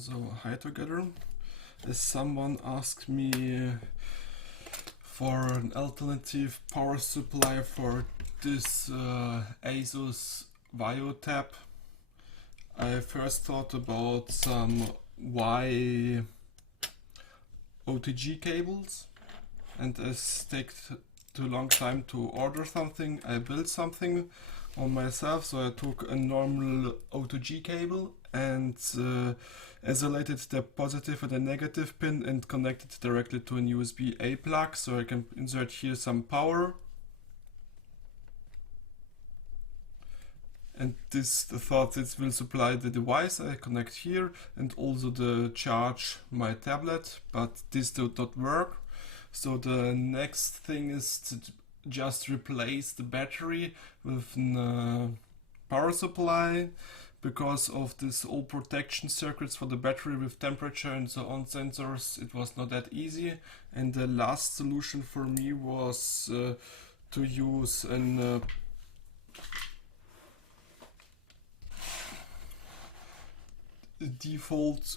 So, hi together. As someone asked me for an alternative power supply for this Asus VivoTab, I first thought about some Y OTG cables, and as it takes too long time to order something, I built something on myself. So I took a normal OTG cable and isolated the positive and the negative pin and connected directly to an USB-A plug, so I can insert here some power. And this thought it will supply the device I connect here and also the charge my tablet, but this did not work. So the next thing is to just replace the battery with a power supply. Because of this old protection circuits for the battery with temperature and so on sensors, it was not that easy. And the last solution for me was to use an default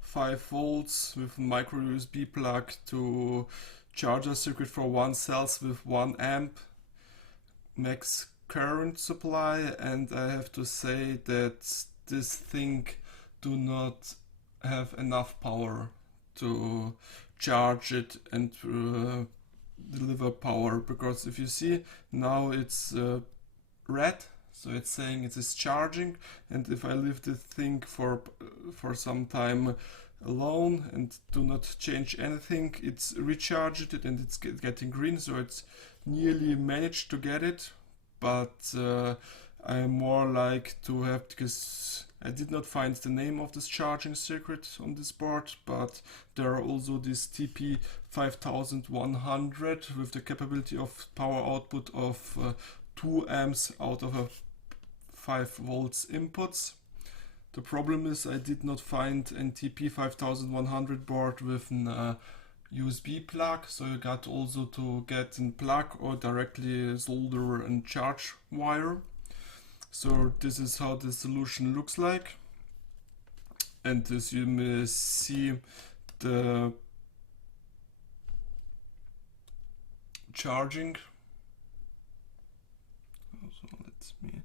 5 volts with a micro USB plug to charger circuit for 1 cells with 1 amp max current supply, and I have to say that this thing do not have enough power to charge it and deliver power, because if you see now it's red, so it's saying it is charging, and if I leave the thing for some time alone and do not change anything, it's recharged it and it's getting green, so it's nearly managed to get it. But I more like to have, because I did not find the name of this charging circuit on this board, but there are also this TP5100 with the capability of power output of 2 amps out of a 5 volts inputs. The problem is I did not find an TP5100 board with an USB plug, so you got also to get a plug or directly solder and charge wire. So this is how the solution looks like, and as you may see, the charging. So let me.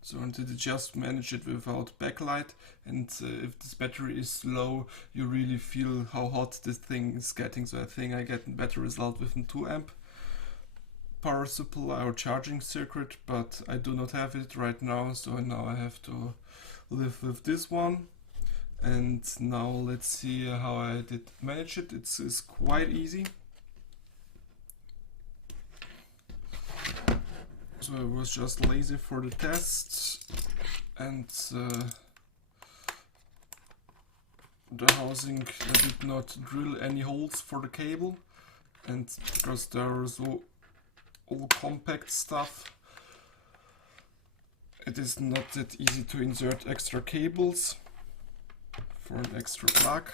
So until you just manage it without backlight, and if this battery is low, you really feel how hot this thing is getting. So I think I get a better result with a 2 amp power supply or charging circuit, but I do not have it right now, so now I have to live with this one. And now let's see how I did manage it. It's quite easy. So I was just lazy for the tests, and the housing, I did not drill any holes for the cable, and because there is all compact stuff, it is not that easy to insert extra cables for an extra plug.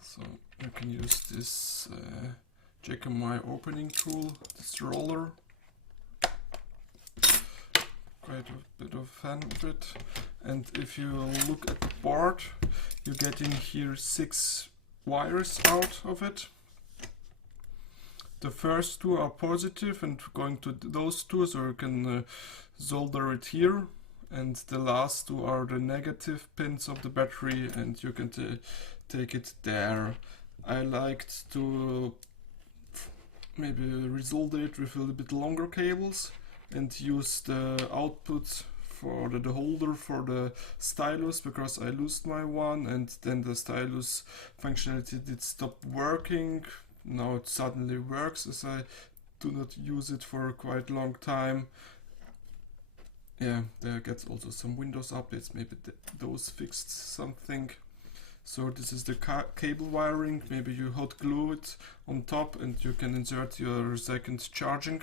So you can use this Jackamai opening tool, this roller. Quite a bit of fan of it. And if you look at the board, you're getting here 6 wires out of it. The first 2 are positive and going to those 2, so you can solder it here. And the last 2 are the negative pins of the battery, and you can take it there. I liked to maybe resolder it with a little bit longer cables and use the output for the holder for the stylus, because I lost my one and then the stylus functionality did stop working. Now it suddenly works as I do not use it for a quite long time. Yeah, there gets also some Windows updates, maybe those fixed something. So this is the cable wiring. Maybe you hot glue it on top and you can insert your second charger.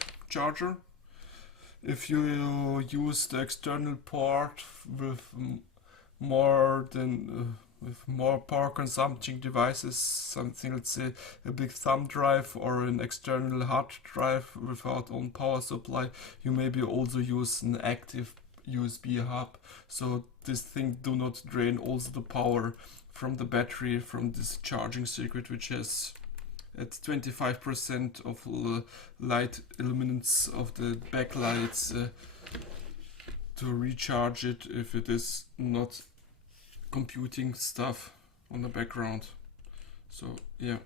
if you use the external port with more than with more power consumption devices, something, let's say a big thumb drive or an external hard drive without own power supply, you maybe also use an active USB hub, so this thing do not drain also the power from the battery, from this charging circuit, which has at 25% of light illuminance of the backlights to recharge it if it is not computing stuff on the background. So yeah,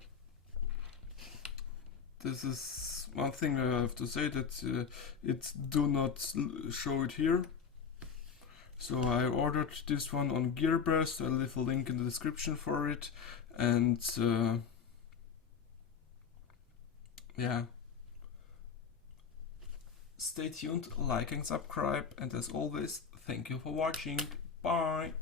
this is one thing I have to say, that it do not show it here. So I ordered this one on GearBest. I'll leave a link in the description for it, and yeah, stay tuned, like and subscribe, and as always, thank you for watching. Bye.